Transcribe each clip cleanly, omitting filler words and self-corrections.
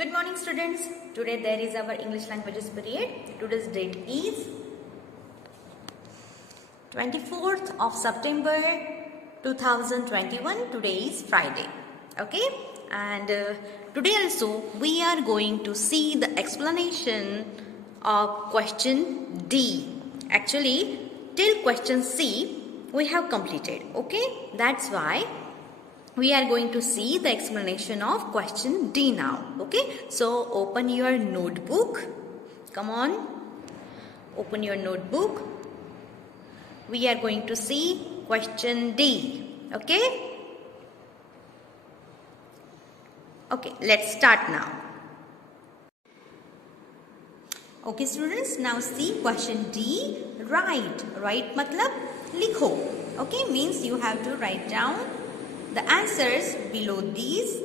Good morning students. Today there is our English languages period. Today's date is 24th of September 2021. Today is Friday. Okay, and today also we are going to see the explanation of question D. Actually till question C we have completed. Okay, that's why we are going to see the explanation of question D now. Okay, so open your notebook. Come on, open your notebook. We are going to see question D. Okay, let's start now. Okay students, now see question D. Write matlab likho. Okay, means you have to write down the answers below these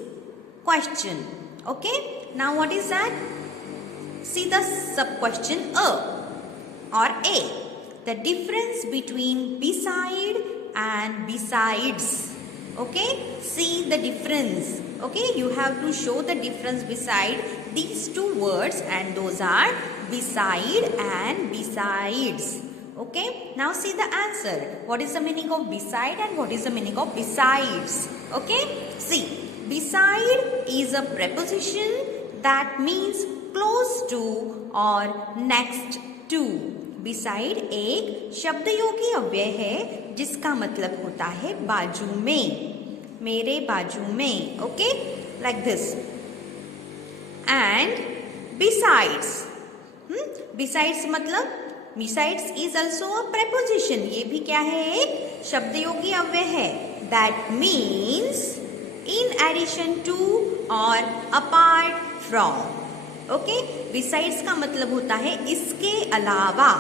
question. Okay, now what is that? See the sub question A or A. The difference between beside and besides. Okay, see the difference. Okay, you have to show the difference beside these two words, and those are beside and besides. Okay, now see the answer. What is the meaning of beside and what is the meaning of besides? Okay, see, beside is a preposition that means close to or next to. beside एक शब्दयोगी अव्यय है जिसका मतलब होता है बाजू में, मेरे बाजू में. Okay, like this. And besides, besides मतलब besides is also a preposition. ये भी क्या है? एक शब्दयोगी अव्यय है. That means in addition to or apart from. Okay? Besides का मतलब होता है इसके अलावा.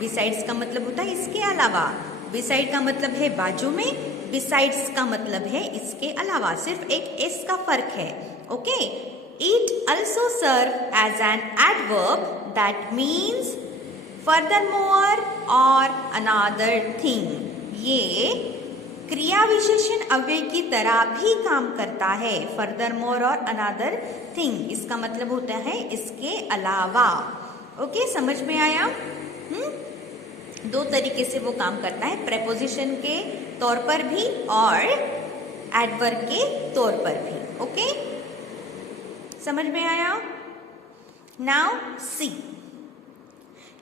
Besides का मतलब होता है इसके अलावा. Beside का मतलब है बाजू में. Besides का मतलब है इसके अलावा. सिर्फ एक s का फर्क है. Okay? It also serve as an adverb that means furthermore or another thing. ये क्रिया विशेषण अव्यय की तरह भी काम करता है. furthermore और another thing, इसका मतलब होता है इसके अलावा. ओके, समझ में आया? दो तरीके से वो काम करता है, प्रेपोजिशन के तौर पर भी और एडवर्ब के तौर पर भी. ओके, समझ में आया? Now see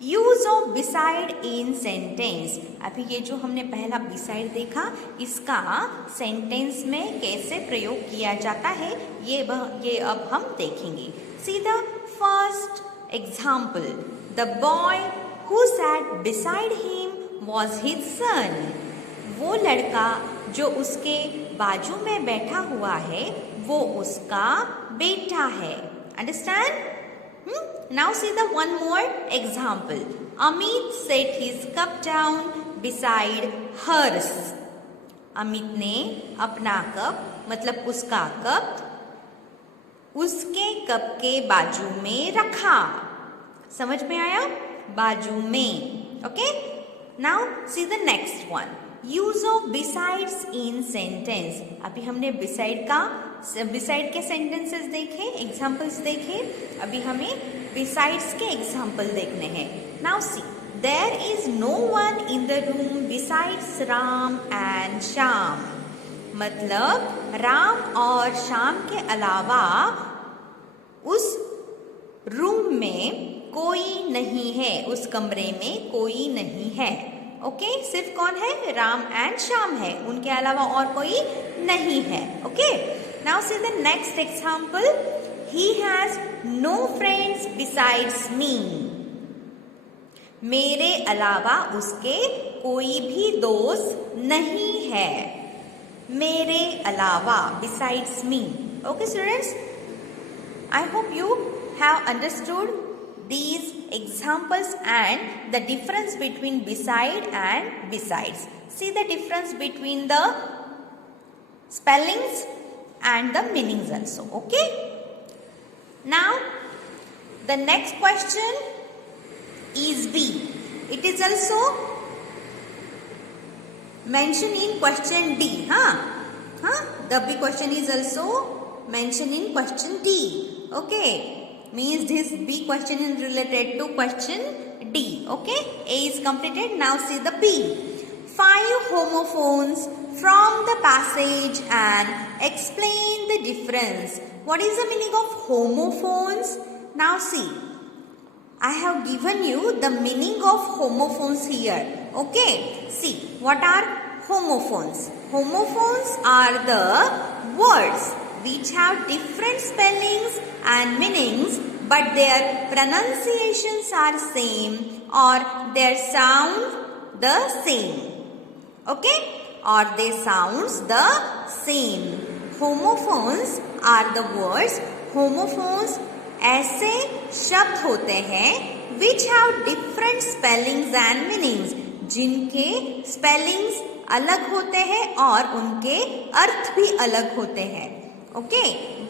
use of beside in sentence. अभी ये जो हमने पहला बिसाइड देखा, इसका सेंटेंस में कैसे प्रयोग किया जाता है ये अब हम देखेंगे. See the first example. The boy who sat beside him was his son. वो लड़का जो उसके बाजू में बैठा हुआ है वो उसका बेटा है. Understand? Now see the one more example. Amit set his cup down beside hers. Amit ने अपना कप मतलब उसका कप उसके कप के बाजू में रखा. समझ में आया? बाजू में. Okay, now see the next one. Use of besides in sentence. अभी हमने बिसाइड के सेंटेंसेस देखे, एग्जाम्पल्स देखे. अभी हमें बिसाइड्स के एग्जाम्पल देखने हैं. Now see, there is no one in the room besides Ram and Shyam. मतलब राम और श्याम के अलावा उस रूम में कोई नहीं है, उस कमरे में कोई नहीं है. ओके, सिर्फ कौन है? राम एंड श्याम है, उनके अलावा और कोई नहीं है. Okay, now see the next example. He has no friends besides me. मेरे अलावा उसके कोई भी दोस्त नहीं है. मेरे अलावा, besides me. Okay students, I hope you have understood these examples and the difference between beside and besides. See the difference between the spellings and the meanings also. Okay? Now, the next question is B. It is also mentioned in question D. The B question is also mentioned in question D. Okay, means this B question is related to question D. Okay, A is completed. Now see the B. 5 homophones from the passage and explain the difference. What is the meaning of homophones? Now see, I have given you the meaning of homophones here. Okay, see, what are homophones? Homophones are the words which have different spellings and meanings, but their pronunciations are same or their sound the same. Okay, or they sounds the same. Homophones are the words. Homophones ऐसे शब्द होते हैं which have different spellings and meanings, जिनके spellings अलग होते हैं और उनके अर्थ भी अलग होते हैं. ओके,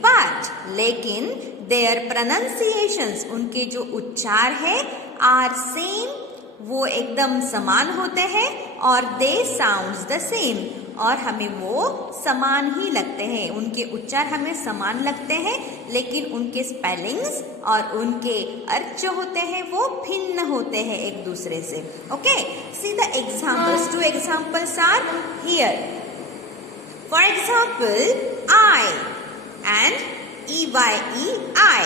बट लेकिन देयर प्रोनाउंसिएशंस, उनके जो उच्चार है, आर सेम, वो एकदम समान होते हैं और दे साउंड्स द सेम, और हमें वो समान ही लगते हैं. उनके उच्चार हमें समान लगते हैं, लेकिन उनके स्पेलिंग्स और उनके अर्थ जो होते हैं वो भिन्न होते हैं एक दूसरे से. Okay, see the examples. 2 examples are here. For example, I and EYE, I.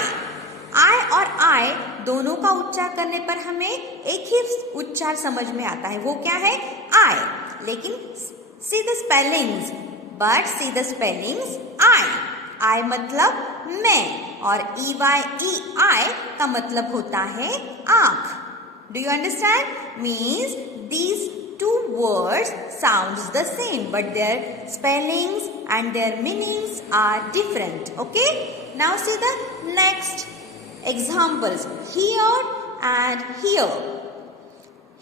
I और I दोनों का उच्चार करने पर हमें एक ही उच्चार समझ में आता है. वो क्या है? I. लेकिन see the spellings, but see the spellings, I मतलब मैं, और EYEI का मतलब होता है आँख. Do you understand? Means these 2 words sounds the same, but their spellings and their meanings are different. Okay? Now see the next examples. Here and here.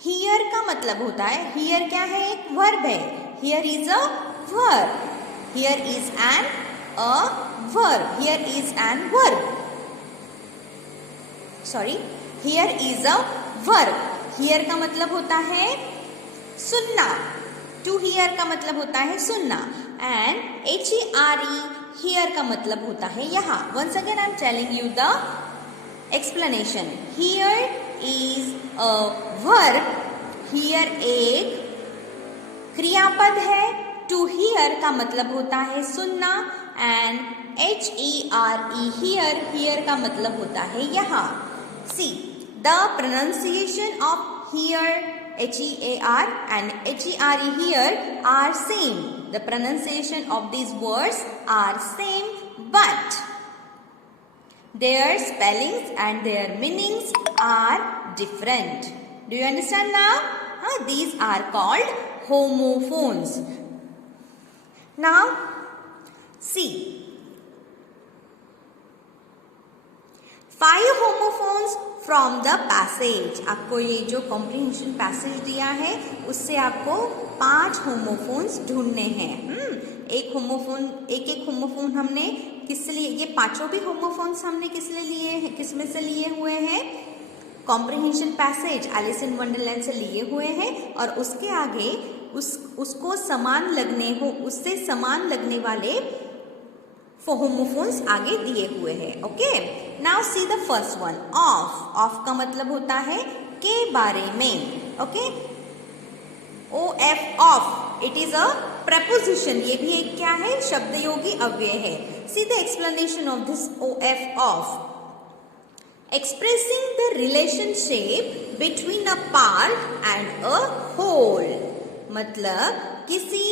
Here का मतलब होता है, here क्या है? एक verb है. Here is a verb. Here is a verb. Here is an verb. Sorry. Here is a verb. Here का मतलब होता है सुनना. To hear का मतलब होता है सुनना. And HERE, here का मतलब होता है यहाँ. Once again I am telling you the explanation. Here is a verb. Here एक क्रियापद है. To hear का मतलब होता है सुनना. And HERE, here का मतलब होता है यहाँ. See, the pronunciation of here, HEAR and HERE here are same. The pronunciation of these words are same, but their spellings and their meanings are different. Do you understand now? These are called homophones. Now, see. 5 homophones from the passage. आपको ये जो comprehension passage दिया है, उससे आपको 5 homophones ढूंढने हैं. एक होमोफोन हमने किस लिए, ये पांचों भी homophones हमने किस में से लिए हुए हैं? Comprehension passage, Alice in Wonderland से लिए हुए हैं, और उसके आगे उसको उससे समान लगने वाले होमोफोन्स आगे दिए हुए हैं. Okay, now see the first one. Of का मतलब होता है के बारे में. Okay, OF, of, it is a preposition. ये भी एक क्या है? शब्दयोगी अव्यय है. See the explanation of this OF, of. Expressing the relationship between a part and a whole. मतलब किसी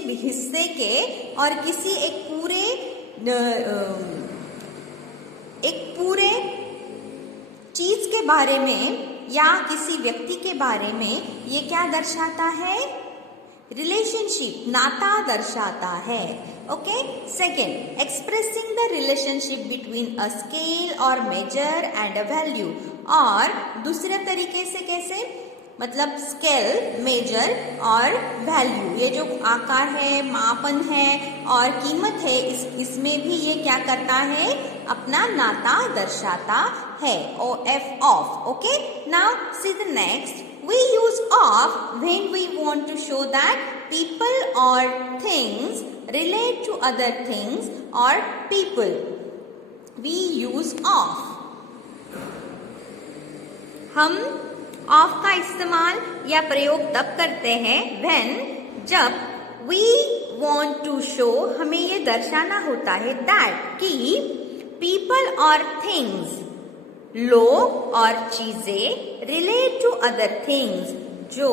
भी हिस्से के और किसी एक पूरे चीज के बारे में या किसी व्यक्ति के बारे में ये क्या दर्शाता है? रिलेशनशिप, नाता दर्शाता है. Okay, second, expressing the relationship between a scale और मेजर एंड अ वैल्यू. और दूसरे तरीके से कैसे? मतलब स्केल, मेजर और वैल्यू, ये जो आकार है, मापन है और कीमत है, इसमें भी ये क्या करता है? अपना नाता दर्शाता है. OF, of. Okay, now see the next. We use of when we want to show that people or things relate to other things or people. We use of. हम of का इस्तेमाल या प्रयोग तब करते हैं when, जब we want to show, हमें ये दर्शाना होता है that कि people or things, लोग और चीजें relate to other things, जो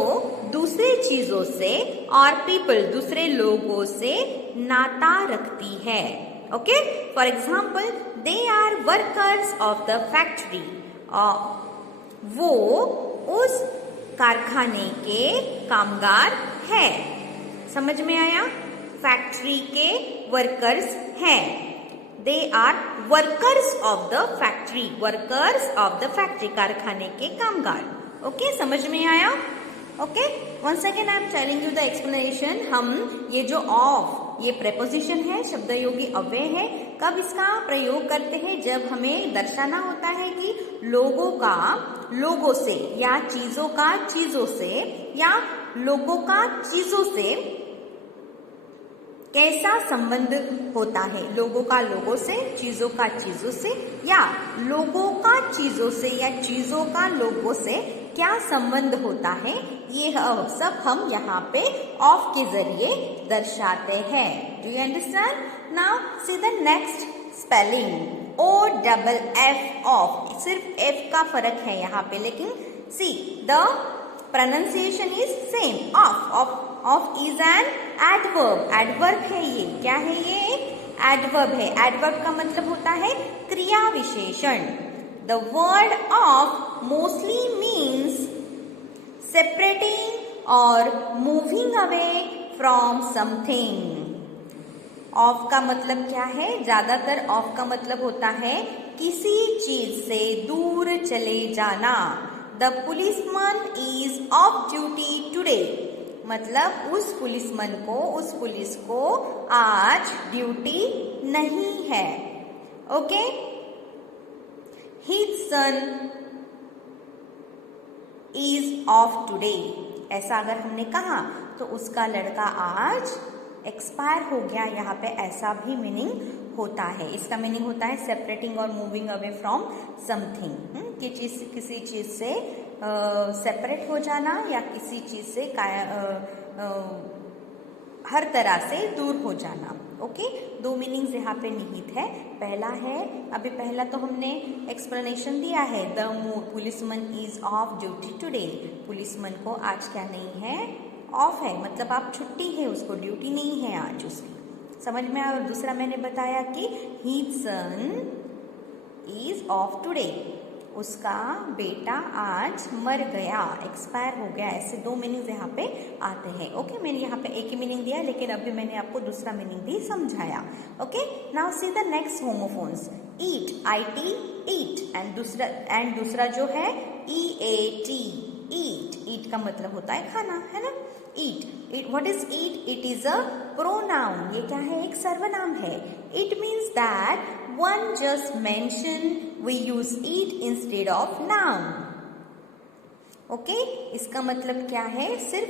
दूसरे चीजों से और पीपल दूसरे लोगों से नाता रखती है. Okay, for example they are workers of the factory. वो उस कारखाने के कामगार है. समझ में आया? फैक्ट्री के वर्कर्स हैं. They are workers of the factory. Workers of the factory, कारखाने के कामगार. ओके, समझ में आया? Okay, once again I am telling you the explanation. हम ये जो of, ये preposition है, शब्द योगी अव्यय है. कब इसका प्रयोग करते हैं? जब हमें दर्शाना होता है कि लोगों का लोगों से या चीजों का चीजों से या लोगों का चीजों से कैसा संबंध होता है. लोगों का लोगों से, चीजों का चीजों से, या लोगों का चीजों से या चीजों का लोगों से क्या संबंध होता है, ये सब हम यहाँ पे ऑफ के जरिए दर्शाते हैं. Do you understand? Now see the next spelling. OFF of. सिर्फ एफ का फर्क है यहाँ पे, लेकिन see the pronunciation is same. Of is an adverb. Adverb है ये. क्या है ये? एडवर्ब है. एडवर्ब का मतलब होता है क्रिया विशेषण. The word of mostly means separating or moving away from something. Of का मतलब क्या है? ज्यादातर of का मतलब होता है किसी चीज से दूर चले जाना. The policeman is off duty today. मतलब उस पुलिसमैन को, उस पुलिस को आज ड्यूटी नहीं है. Okay, His son is off today. ऐसा अगर हमने कहा तो उसका लड़का आज एक्सपायर हो गया. यहाँ पे ऐसा भी मीनिंग होता है. इसका मीनिंग होता है सेपरेटिंग और मूविंग अवे फ्रॉम समथिंग. किसी चीज से सेपरेट हो जाना या किसी चीज से हर तरह से दूर हो जाना. ओके, दो मीनिंग्स यहाँ पे निहित है. पहला है, अभी पहला तो हमने एक्सप्लेनेशन दिया है. The policeman is of duty today. Policeman को आज क्या नहीं है? ऑफ है. मतलब आप छुट्टी है, उसको ड्यूटी नहीं है आज उसकी. समझ में आया? और दूसरा मैंने बताया कि his son is of today. उसका बेटा आज मर गया, एक्सपायर हो गया. ऐसे दो मीनिंग्स यहाँ पे आते हैं. ओके, मैंने यहाँ पे एक ही मीनिंग दिया, लेकिन अभी मैंने आपको दूसरा मीनिंग भी समझाया. Okay, now see the next homophones. Eat, IT, eat. And दूसरा जो है EAT, ईट. ईट का मतलब होता है खाना, है ना? Eat. What is eat? It is a pronoun. ये क्या है? एक सर्वनाम है. It means that one just mentioned, we use it instead of noun. Okay, इसका मतलब क्या है? सिर्फ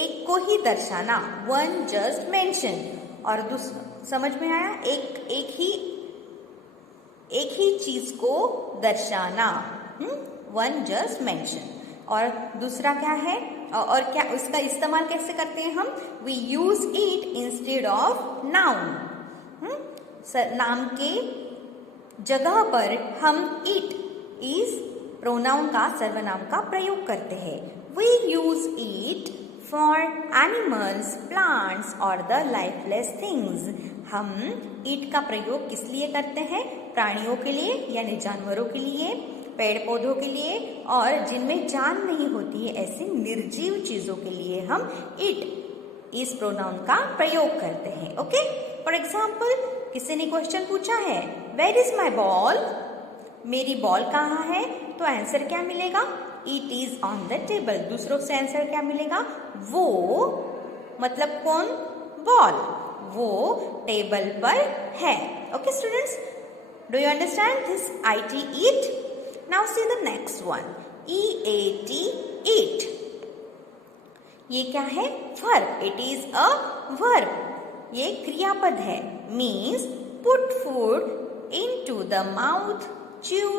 एक को ही दर्शाना. one just mention. और दूसरा, समझ में आया? एक ही चीज को दर्शाना. one just mention. और दूसरा क्या है? और क्या उसका इस्तेमाल कैसे करते हैं हम? we use it instead of noun. नाम के जगह पर हम इट इज प्रोनाउन का, सर्वनाम का प्रयोग करते हैं. We use it for animals, plants और द लाइफलेस थिंग्स. हम इट का प्रयोग किस लिए करते हैं? प्राणियों के लिए, यानी जानवरों के लिए, पेड़ पौधों के लिए, और जिनमें जान नहीं होती है ऐसी निर्जीव चीजों के लिए हम इट इस प्रोनाउन का प्रयोग करते हैं. ओके, फॉर एग्जाम्पल किसी ने क्वेश्चन पूछा है, वेयर इज माई बॉल? मेरी बॉल कहाँ है? तो आंसर क्या मिलेगा? It is on the table. दूसरों से आंसर क्या मिलेगा? वो मतलब कौन? बॉल. वो टेबल पर है. Okay students, do you understand this IT, eat? Now see the next one. EAT, ईट. ये क्या है? Verb. It is a verb. ये क्रियापद है। Means put food into the mouth, chew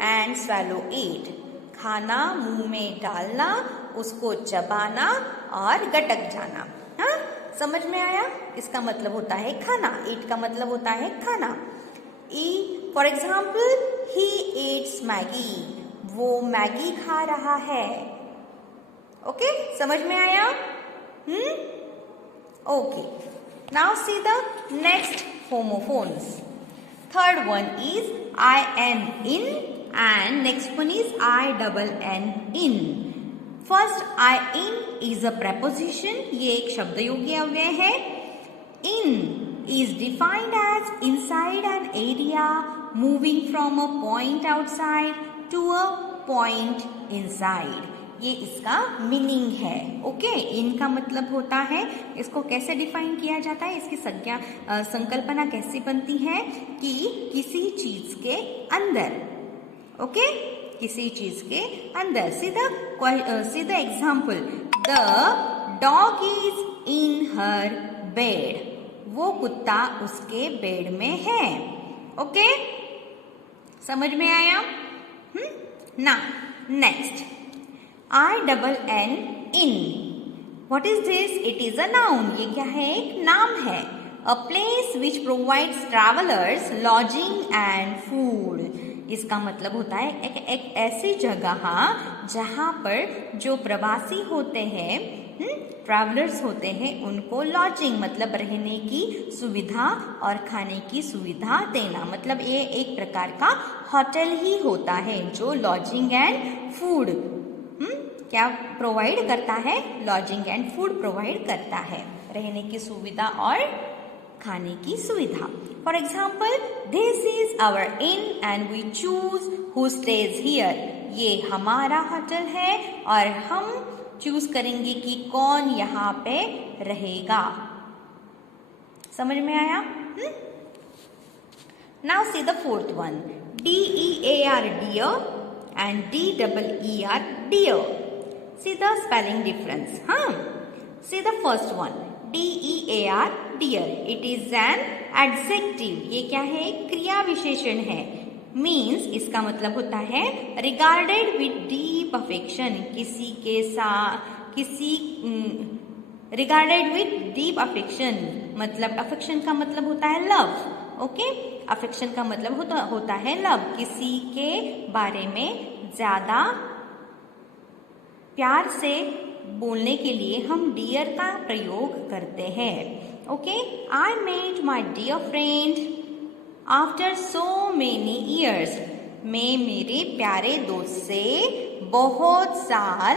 and swallow it. खाना मुंह में डालना, उसको चबाना और गटक जाना। हाँ, समझ में आया? इसका मतलब होता है खाना। ईट का मतलब होता है खाना। For example, he eats Maggi. वो मैगी खा रहा है। ओके, समझ में आया? Okay, now see the next homophones. Third one is in and next one is in. First, in is a preposition. ये एक शब्दयोगी अव्यय है। In is defined as inside an area moving from a point outside to a point inside. ये इसका meaning है। Okay, इन का मतलब होता है, इसको कैसे डिफाइन किया जाता है, इसकी संज्ञा संकल्पना कैसे बनती है कि किसी चीज के अंदर। ओके, किसी चीज के अंदर। सीधा example, the dog is in her bed. वो कुत्ता उसके बेड में है। ओके, समझ में आया? ना next, INN in. What is this? It is a noun. ये क्या है? एक नाम है। A place which provides travelers lodging and food. इसका मतलब होता है एक ऐसी जगह जहाँ पर जो प्रवासी होते हैं, ट्रैवलर्स होते हैं, उनको लॉजिंग मतलब रहने की सुविधा और खाने की सुविधा देना। मतलब ये एक प्रकार का होटल ही होता है जो लॉजिंग एंड फूड क्या प्रोवाइड करता है? लॉजिंग एंड फूड प्रोवाइड करता है, रहने की सुविधा और खाने की सुविधा। For example, this is our inn and we choose who stage here. ये हमारा होटल है और हम चूज करेंगे कि कौन यहाँ पे रहेगा। समझ में आया? Now see the fourth one, DEAR dear and DEER dear. See the spelling difference. See the first one, DEAR dear. It is an adjective. ये क्या है? क्रिया विशेषण है। Means इसका मतलब होता है regarded with deep affection. किसी के साथ regarded with deep affection, मतलब affection का मतलब होता है love. ओके, affection का मतलब होता है love. किसी के बारे में ज्यादा प्यार से बोलने के लिए हम डियर का प्रयोग करते हैं। Okay, I met my dear friend after so many years. मैं मेरे प्यारे दोस्त से बहुत साल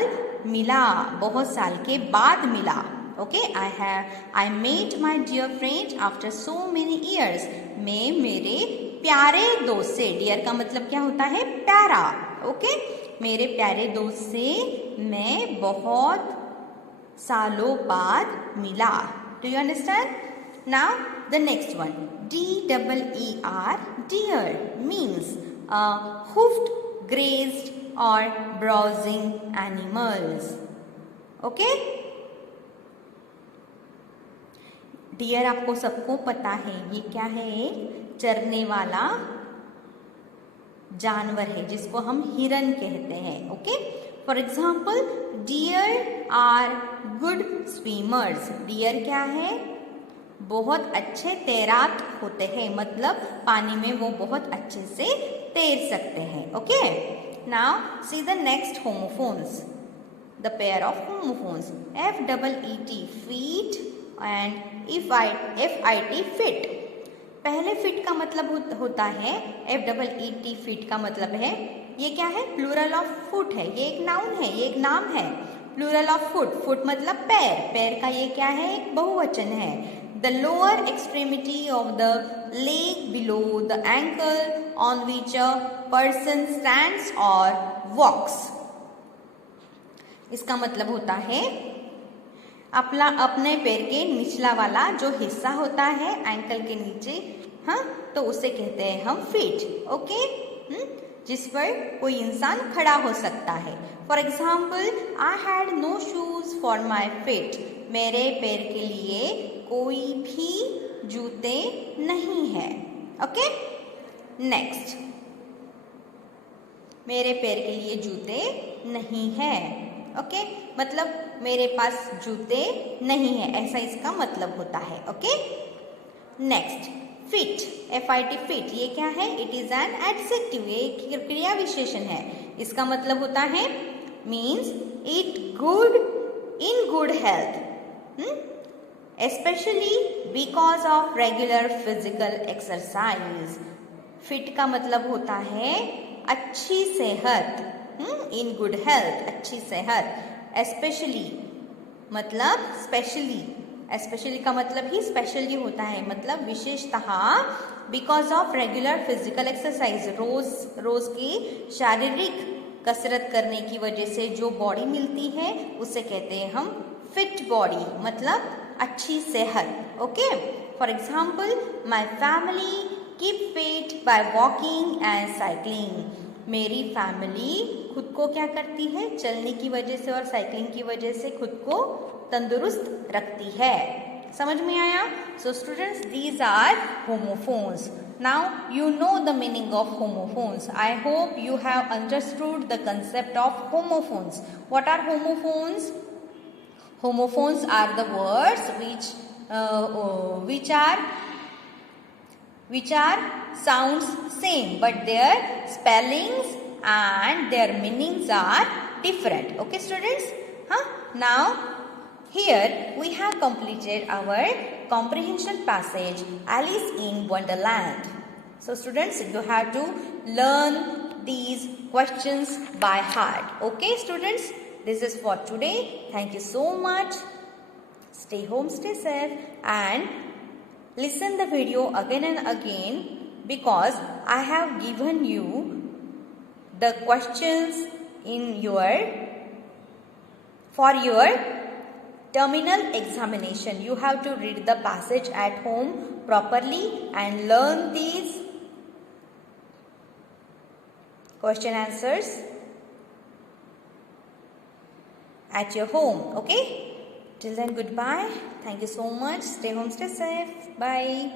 के बाद मिला। Okay, I met my dear friend after so many years. मैं मेरे प्यारे दोस्त से, डियर का मतलब क्या होता है? प्यारा। ओके, मेरे प्यारे दोस्त से मैं बहुत सालों बाद मिला। Do you understand? Now the next one, DEER deer means hoofed, grazed or browsing animals. Okay? Deer आपको सबको पता है ये क्या है? एक चरने वाला जानवर है जिसको हम हिरन कहते हैं। Okay, for example, deer are good swimmers. Deer क्या है? बहुत अच्छे तैराक होते हैं, मतलब पानी में वो बहुत अच्छे से तैर सकते हैं। Okay, now see the next homophones, the pair of homophones, FEET feet and FIT fit। पहले फिट का मतलब होता है FEET फिट का मतलब है, ये क्या है? प्लूरल ऑफ फुट है। ये एक नाउन है, ये एक नाम है। प्लूरल ऑफ फुट, फुट मतलब पैर, पैर का ये क्या है? एक बहुवचन है। The lower extremity of the leg below the ankle on which a person stands और वॉक्स। इसका मतलब होता है अपने पैर के निचला वाला जो हिस्सा होता है एंकल के नीचे, तो उसे कहते हैं हम फीट। ओके, जिस पर कोई इंसान खड़ा हो सकता है। For example, I had no shoes for my feet. मेरे पैर के लिए कोई भी जूते नहीं है. ओके, नेक्स्ट, मेरे पैर के लिए जूते नहीं है. ओके, मतलब मेरे पास जूते नहीं है, ऐसा इसका मतलब होता है. Okay, next, fit, FIT, fit, ये क्या है? इट इज एन एडजेक्टिव, ये एक क्रिया विशेषण है. इसका मतलब होता है means it good, in good health, especially because of regular physical exercise. Fit का मतलब होता है अच्छी सेहत, इन गुड हेल्थ, अच्छी सेहत. एस्पेशली मतलब स्पेशली, एस्पेशली का मतलब ही स्पेशली होता है, मतलब विशेषतः. Because of regular physical exercise, रोज की शारीरिक कसरत करने की वजह से जो बॉडी मिलती है उसे कहते हैं हम फिट बॉडी, मतलब अच्छी सेहत. Okay, for example, my family keep feet by walking and cycling. मेरी फैमिली खुद को क्या करती है? चलने की वजह से और साइकिलिंग की वजह से खुद को तंदुरुस्त रखती है. समझ में आया? So students, these are homophones. Now you know the meaning of homophones. I hope you have understood the concept of homophones. What are homophones? Homophones are the words which are sounds same but their spellings and their meanings are different. Okay students? Now here we have completed our comprehension passage Alice in Wonderland. So students, you have to learn these questions by heart. Okay students, this is for today. Thank you so much. Stay home, stay safe, and listen the video again and again, because I have given you the questions in for your terminal examination. You have to read the passage at home properly and learn these question answers at your home. Okay, till then, goodbye. Thank you so much. Stay home, stay safe. Bye.